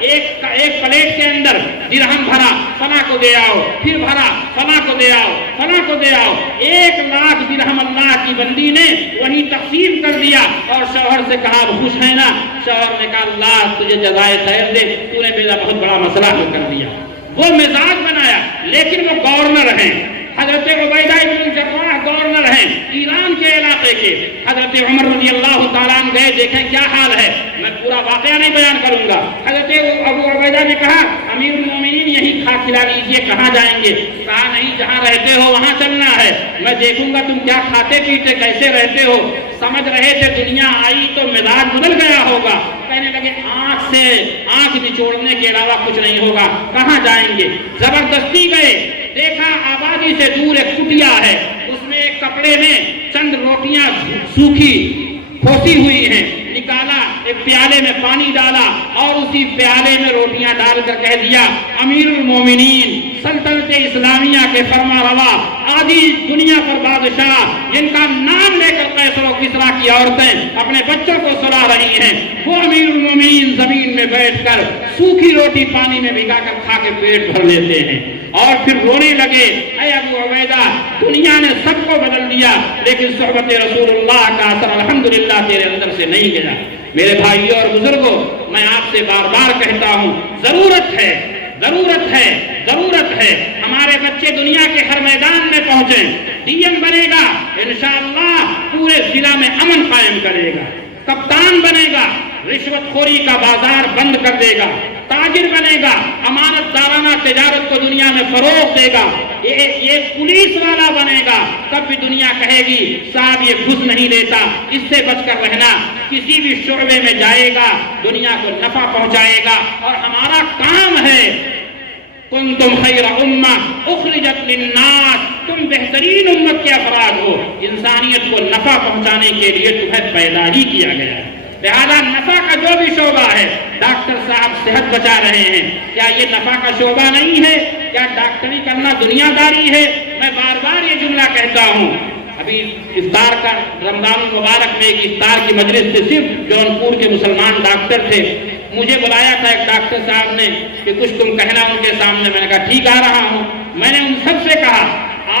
ایک پلیٹ کے اندر درہم بھرا، فلاں کو دے آؤ، پھر بھرا، فلاں کو دے آؤ، فلاں کو دے آؤ، 1 لاکھ درہم اللہ کی بندی نے وہی تقسیم کر دیا اور شوہر سے کہا اب خوش ہے نا؟ شوہر نے کہا اللہ تجھے جزائے خیر دے، تو نے میرا بہت بڑا مسئلہ حل کر دیا۔ وہ مزاج بنایا، لیکن وہ گورنر ہیں، حضرت عبیدہ بن جراح گورنر ہیں ایران کے علاقے کے۔ حضرت عمر رضی اللہ تعالیٰ عنہ گئے، دیکھیں کیا حال ہے، میں پورا واقعہ نہیں بیان کروں گا۔ حضرت ابو عبیدہ نے کہا امیر المومنین یہی کھا کھلا لیجیے، کہاں جائیں گے؟ کہا نہیں، جہاں رہتے ہو وہاں چلنا ہے، میں دیکھوں گا تم کیا کھاتے پیتے کیسے رہتے ہو۔ سمجھ رہے تھے دنیا آئی تو مزاج بدل گیا ہوگا، کہنے لگے آنکھ سے آنکھ نچوڑنے کے علاوہ کچھ نہیں ہوگا، کہاں جائیں گے؟ زبردستی گئے، دیکھا آبادی سے دور ایک کٹیا ہے، اس میں ایک کپڑے میں چند روٹیاں سوکھی کھوسی ہوئی ہیں، نکالا، ایک پیالے میں پانی ڈالا اور اسی پیالے میں روٹیاں ڈال کر کہہ دیا امیر المومنین سلطنت اسلامیہ کے فرما روا آدھی دنیا پر بادشاہ جن کا نام لے کر قیصر و کسریٰ کی عورتیں اپنے بچوں کو سلا رہی ہیں، وہ امیر المومنین زمین میں بیٹھ کر سوکھی روٹی پانی میں بھگا کر کھا کے پیٹ بھر لیتے ہیں اور پھر رونے لگے اے ابو عبیدہ دنیا نے سب کو بدل دیا لیکن صحبت رسول اللہ کا اثر الحمدللہ تیرے اندر سے نہیں گیا۔ میرے بھائیوں اور بزرگوں، میں آپ سے بار بار کہتا ہوں ضرورت ہے ہمارے بچے دنیا کے ہر میدان میں پہنچیں، ڈی ایم بنے گا انشاءاللہ پورے ضلع میں امن قائم کرے گا، کپتان بنے گا رشوت خوری کا بازار بند کر دے گا، تاجر بنے گا امانت دارانہ تجارت کو دنیا میں فروغ دے گا، یہ پولیس والا بنے گا تب بھی دنیا کہے گی صاحب یہ گھوس نہیں لیتا، اس سے بچ کر رہنا، کسی بھی شعبے میں جائے گا دنیا کو نفع پہنچائے گا۔ اور ہمارا کام ہے کنتم خیر امہ اخرجت للناس، تم بہترین امت کے افراد ہو، انسانیت کو نفع پہنچانے کے لیے تمہیں پیدا ہی کیا گیا ہے۔ لہذا نفع کا جو بھی شعبہ ہے، ڈاکٹر صاحب صحت بچا رہے ہیں، کیا یہ نفع کا شعبہ نہیں ہے؟ کیا ڈاکٹری کرنا دنیا داری ہے؟ میں بار بار یہ جملہ کہتا ہوں، ابھی افطار کا رمضان المبارک میں ایک افطار کی مجلس سے صرف جونپور کے مسلمان ڈاکٹر تھے، مجھے بلایا تھا ایک ڈاکٹر صاحب نے کہ کچھ تم کہنا ان کے سامنے، میں نے کہا ٹھیک آ رہا ہوں۔ میں نے ان سب سے کہا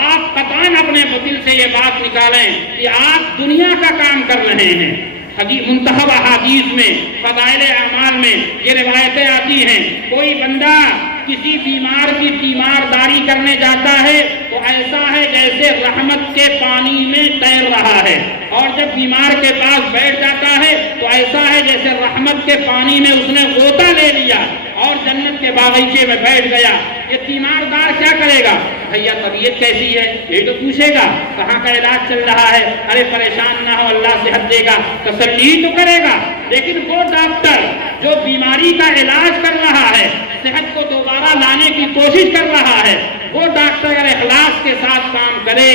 آپ قطعاً اپنے دل سے یہ بات نکالیں کہ آپ دنیا کا کام کر رہے ہیں۔ منتخب احادیث میں فضائل اعمال میں یہ روایتیں آتی ہیں، کوئی بندہ کسی بیمار کی تیمارداری کرنے جاتا ہے تو ایسا ہے جیسے رحمت کے پانی میں تیر رہا ہے، اور جب بیمار کے پاس بیٹھ جاتا ہے تو ایسا ہے جیسے رحمت کے پانی میں اس نے غوطہ لے لیا اور جنت کے باغیچے میں بیٹھ گیا۔ یہ تیماردار کیا کرے گا؟ بھیا طبیعت کیسی ہے یہ تو پوچھے گا، کہاں کا علاج چل رہا ہے، ارے پریشان نہ ہو اللہ صحت دے گا، تسلی تو کرے گا۔ لیکن وہ ڈاکٹر جو بیماری کا علاج کر رہا ہے، صحت کو دوبارہ لانے کی کوشش کر رہا ہے، وہ ڈاکٹر اگر اخلاص کے ساتھ کام کرے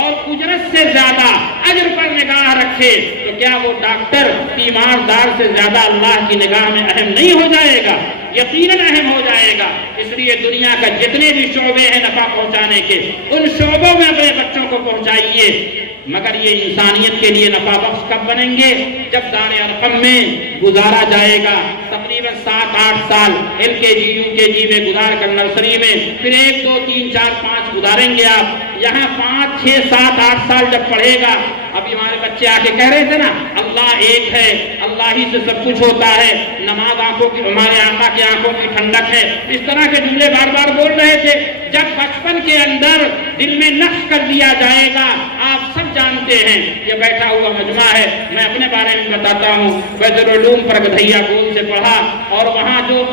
اور اجرت سے زیادہ اجر پر نگاہ رکھے تو کیا وہ ڈاکٹر تیماردار سے زیادہ اللہ کی نگاہ میں اہم نہیں ہو جائے گا؟ یقیناً اہم ہو جائے گا۔ اس لیے دنیا کا جتنے بھی شعبے ہیں نفع پہنچانے کے، ان شعبوں میں اپنے بچوں کو پہنچائیے، مگر یہ انسانیت کے لیے نفع بخش کب بنیں گے؟ جب دار ارقم میں گزارا جائے گا تقریباً 7-8 سال LKG UKG میں گزار کر نرسری میں، پھر 1 2 3 4 5 گزاریں گے آپ، یہاں 5 6 7 8 سال جب پڑھے گا، ابھی ہمارے بچے آ کے کہہ رہے تھے نا اللہ ایک ہے، اللہ ہی سے سب کچھ ہوتا ہے، نماز آنکھوں کی، ہمارے آقا کی آنکھوں کی ٹھنڈک ہے، اس طرح کے جملے بار بار بول رہے تھے۔ جب بچپن کے اندر دل میں نقش کر دیا جائے گا، آپ سب جانتے ہیں یہ بیٹھا ہوا مجمع ہے، میں اپنے بارے میں بتاتا ہوں، بیت العلوم پر گدھیا گول سے پڑھا اور وہاں جو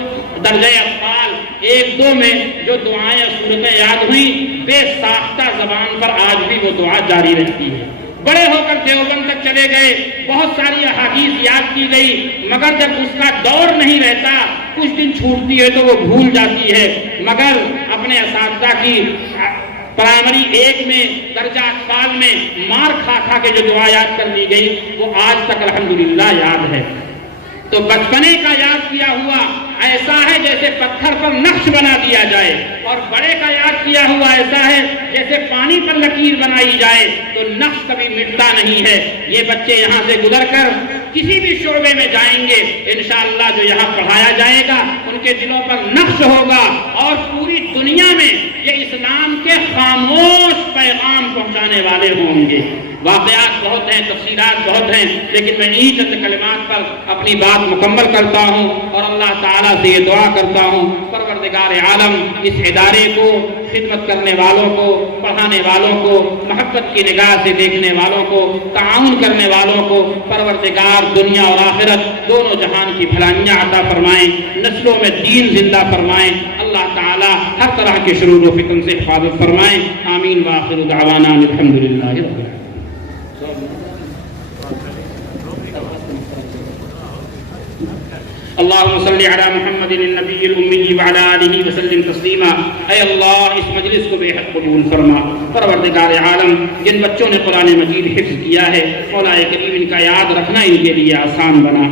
درجہ اطفال 1-2 میں جو دعائیں صورتیں یاد ہوئیں، بے ساختہ زبان پر آج بھی وہ دعا جاری رہتی ہے۔ بڑے ہو کر دیوبند تک چلے گئے، بہت ساری احادیث یاد کی گئی، مگر جب اس کا دور نہیں رہتا، کچھ دن چھوٹتی ہے تو وہ بھول جاتی ہے۔ مگر اپنے اساتذہ کی پرائمری 1 میں درجہ اطفال میں مار کھا کے جو دعا یاد کر لی گئی وہ آج تک الحمدللہ یاد ہے۔ تو بچپنے کا یاد کیا ہوا ایسا ہے جیسے پتھر پر نقش بنا دیا جائے، اور بڑے کا یاد کیا ہوا ایسا ہے جیسے پانی پر لکیر بنائی جائے، تو نقش کبھی مٹتا نہیں ہے۔ یہ بچے یہاں سے گزر کر کسی بھی شعبے میں جائیں گے انشاءاللہ جو یہاں پڑھایا جائے گا ان کے دلوں پر نقش ہوگا اور پوری دنیا میں یہ اسلام کے خاموش پیغام پہنچانے والے ہوں گے۔ واقعات بہت ہیں، تفصیلات بہت ہیں، لیکن میں انہی چند کلمات پر اپنی بات مکمل کرتا ہوں اور اللہ تعالیٰ سے یہ دعا کرتا ہوں پروردگار عالم اس ادارے کو، خدمت کرنے والوں کو، پڑھانے والوں کو، محبت کی نگاہ سے دیکھنے والوں کو، تعاون کرنے والوں کو پروردگار دنیا اور آخرت دونوں جہان کی بھلائیاں عطا فرمائیں، نسلوں میں دین زندہ فرمائیں، اللہ تعالیٰ ہر طرح کے شرور و فتن سے حفاظت فرمائیں۔ آمین وآخر دعوانا الحمدللہ رب العالمین۔ اللہم صلی علی محمد النبی الامی وعلی آلہ وسلم تسلیما۔ اے اللہ اس مجلس کو بے حد قبول فرما۔ پروردگار عالم جن بچوں نے قرآن مجید حفظ کیا ہے مولا کریم ان کا یاد رکھنا ان کے لیے آسان بنا،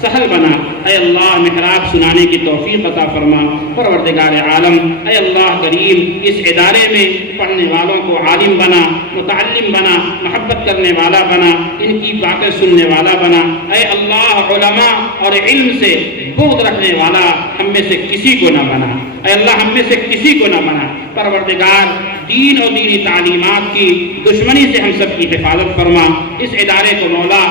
سہل بنا۔ اے اللہ محراب سنانے کی توفیق عطا فرما۔ پروردگار عالم اے اللہ کریم اس ادارے میں پڑھنے والوں کو عالم بنا، متعلم بنا، محبت کرنے والا بنا، ان کی باتیں سننے والا بنا۔ اے اللہ علماء اور علم سے بغض رکھنے والا ہم میں سے کسی کو نہ بنا۔ اے اللہ ہم میں سے کسی کو نہ بنا۔ پروردگار دین اور دینی تعلیمات کی دشمنی سے ہم سب کی حفاظت فرما۔ اس ادارے کو مولا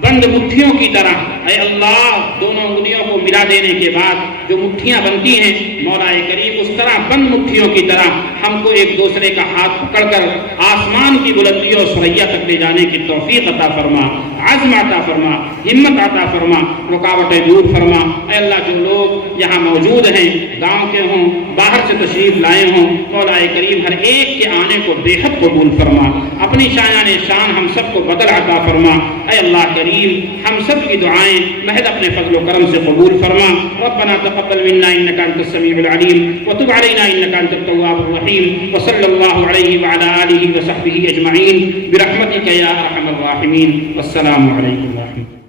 بند مٹھیوں کی طرح اے اللہ دونوں انگلیوں کو ملا دینے کے بعد جو مٹھیاں بنتی ہیں مولا کریم اس طرح بند مٹھیوں کی طرح ہم کو ایک دوسرے کا ہاتھ پکڑ کر آسمان کی بلندیوں اور ثریا تک لے جانے کی توفیق عطا فرما، عزم عطا فرما، ہمت عطا فرما، رکاوٹیں دور فرما۔ اے اللہ جو لوگ یہاں موجود ہیں گاؤں کے ہوں، باہر سے تشریف لائے ہوں، مولا کریم ہر ایک کے آنے کو بے حد قبول فرما، اپنی شایان شان ہم سب کو بدل عطا فرما۔ اے اللہ کریم ہم سب کی دعائیں محض اپنے فضل و کرم سے قبول فرما۔ ربنا تقبل منا انك انت السميع العليم وتب علينا انك انت التواب الرحيم وصلى الله عليه وعلى اله وصحبه اجمعين برحمتك يا ارحم الراحمين۔ والسلام عليكم ورحمة الله۔